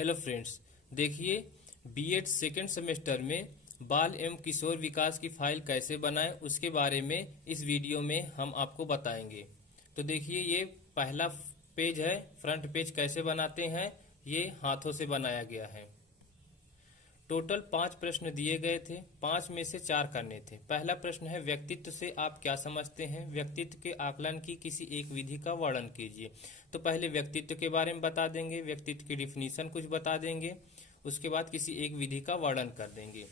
Hello friends, देखिए BEd second semester में बाल एवं किशोर विकास की फाइल कैसे बनाएं उसके बारे में इस वीडियो में हम आपको बताएंगे। तो देखिए ये पहला पेज है। फ्रंट पेज कैसे बनाते हैं, ये हाथों से बनाया गया है। टोटल 5 प्रश्न दिए गए थे, 5 में से 4 करने थे। पहला प्रश्न है, व्यक्तित्व से आप क्या समझते हैं? व्यक्तित्व के आकलन की किसी एक विधि का वर्णन कीजिए। तो पहले व्यक्तित्व के बारे में बता देंगे, व्यक्तित्व की डिफिनीशन कुछ बता देंगे, उसके बाद किसी एक विधि का वर्णन कर देंगे।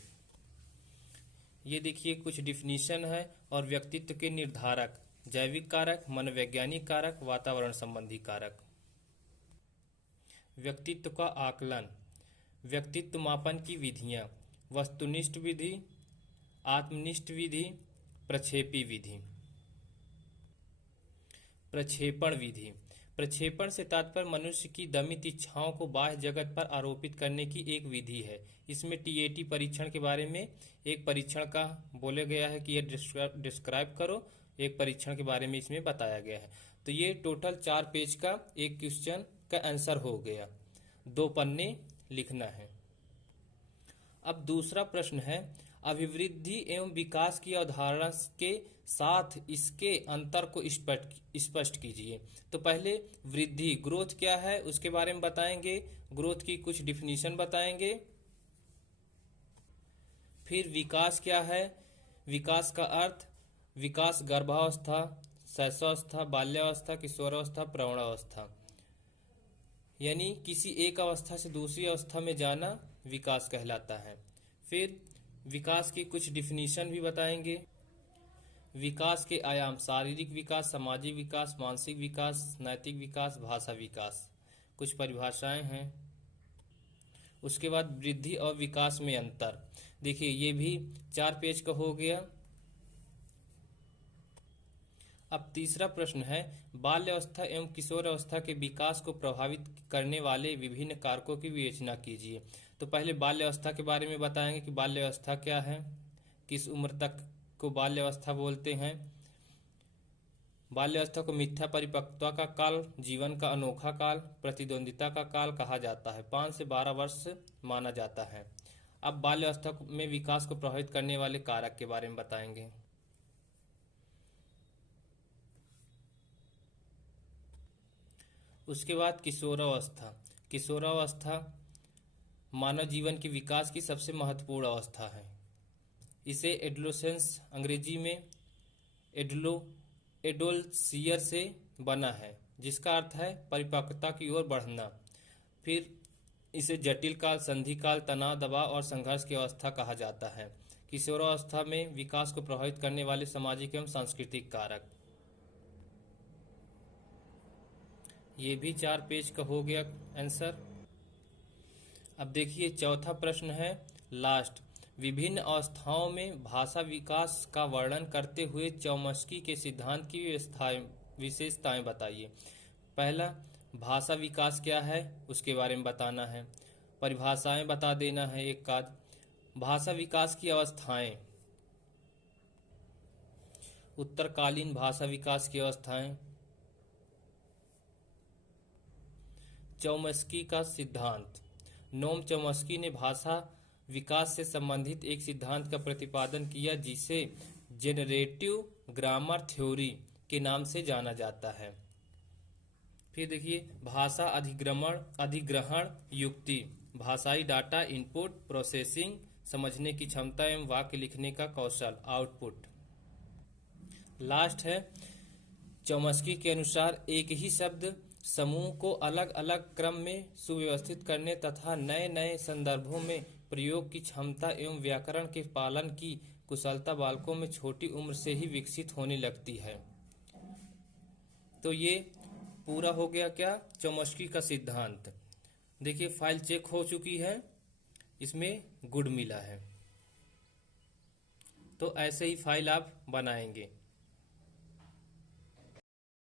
ये देखिए कुछ डिफिनीशन है। और व्यक्तित्व के निर्धारक: जैविक कारक, मनोवैज्ञानिक कारक, वातावरण संबंधी कारक। व्यक्तित्व का आकलन: व्यक्तित्व मापन की विधियां: वस्तुनिष्ठ विधि, आत्मनिष्ठ विधि, प्रक्षेपी विधि। प्रक्षेपण विधि: प्रक्षेपण से तात्पर्य मनुष्य की दमित इच्छाओं को बाह्य जगत पर आरोपित करने की एक विधि है। इसमें टीएटी परीक्षण के बारे में एक परीक्षण का बोला गया है कि यह डिस्क्राइब करो। एक परीक्षण के बारे में इसमें बताया गया है। तो ये टोटल 4 पेज का एक क्वेश्चन का आंसर हो गया। 2 पन्ने लिखना है। अब दूसरा प्रश्न है, अभिवृद्धि एवं विकास की अवधारणा के साथ इसके अंतर को स्पष्ट कीजिए। तो पहले वृद्धि, ग्रोथ क्या है उसके बारे में बताएंगे, ग्रोथ की कुछ डिफिनीशन बताएंगे। फिर विकास क्या है, विकास का अर्थ: विकास गर्भावस्था, शैशवावस्था, बाल्यावस्था, किशोरावस्था, प्रौढ़ावस्था, यानी किसी एक अवस्था से दूसरी अवस्था में जाना विकास कहलाता है। फिर विकास की कुछ डिफिनीशन भी बताएंगे। विकास के आयाम: शारीरिक विकास, सामाजिक विकास, मानसिक विकास, नैतिक विकास, भाषा विकास। कुछ परिभाषाएं हैं। उसके बाद वृद्धि और विकास में अंतर। देखिए ये भी 4 पेज का हो गया। अब तीसरा प्रश्न है, बाल्यावस्था एवं किशोरावस्था के विकास को प्रभावित करने वाले विभिन्न कारकों की विवेचना कीजिए। तो पहले बाल्यावस्था के बारे में बताएंगे कि बाल्यावस्था क्या है, किस उम्र तक को बाल्यावस्था बोलते हैं। बाल्यावस्था को मिथ्या परिपक्वता का काल, जीवन का अनोखा काल, प्रतिद्वंदिता का काल कहा जाता है। 5 से 12 वर्ष माना जाता है। अब बाल्यावस्था में विकास को प्रभावित करने वाले कारक के बारे में बताएंगे। उसके बाद किशोरावस्था। किशोरावस्था मानव जीवन के विकास की सबसे महत्वपूर्ण अवस्था है। इसे एडोलेसेंस, अंग्रेजी में एडोलसियर से बना है, जिसका अर्थ है परिपक्वता की ओर बढ़ना। फिर इसे जटिल काल, संधि काल, तनाव, दबाव और संघर्ष की अवस्था कहा जाता है। किशोरावस्था में विकास को प्रभावित करने वाले सामाजिक एवं सांस्कृतिक कारक। ये भी 4 पेज का हो गया आंसर। अब देखिए चौथा प्रश्न है, लास्ट। विभिन्न अवस्थाओं में भाषा विकास का वर्णन करते हुए चौमस्की के सिद्धांत की विशेषताएं बताइए। पहला, भाषा विकास क्या है उसके बारे में बताना है। परिभाषाएं बता देना है एक आध। भाषा विकास की अवस्थाएं: उत्तरकालीन भाषा विकास की अवस्थाएं, चौमस्की का सिद्धांत। नोम चॉम्स्की ने भाषा विकास से संबंधित एक सिद्धांत का प्रतिपादन किया जिसे जेनरेटिव ग्रामर थ्योरी के नाम से जाना जाता है। फिर देखिए भाषा अधिग्रहण युक्ति: भाषाई डाटा इनपुट, प्रोसेसिंग, समझने की क्षमता एवं वाक्य लिखने का कौशल, आउटपुट। लास्ट है, चॉम्स्की के अनुसार एक ही शब्द समूह को अलग अलग क्रम में सुव्यवस्थित करने तथा नए नए संदर्भों में प्रयोग की क्षमता एवं व्याकरण के पालन की कुशलता बालकों में छोटी उम्र से ही विकसित होने लगती है। तो ये पूरा हो गया क्या, चॉम्स्की का सिद्धांत। देखिए फाइल चेक हो चुकी है, इसमें गुड मिला है। तो ऐसे ही फाइल आप बनाएंगे।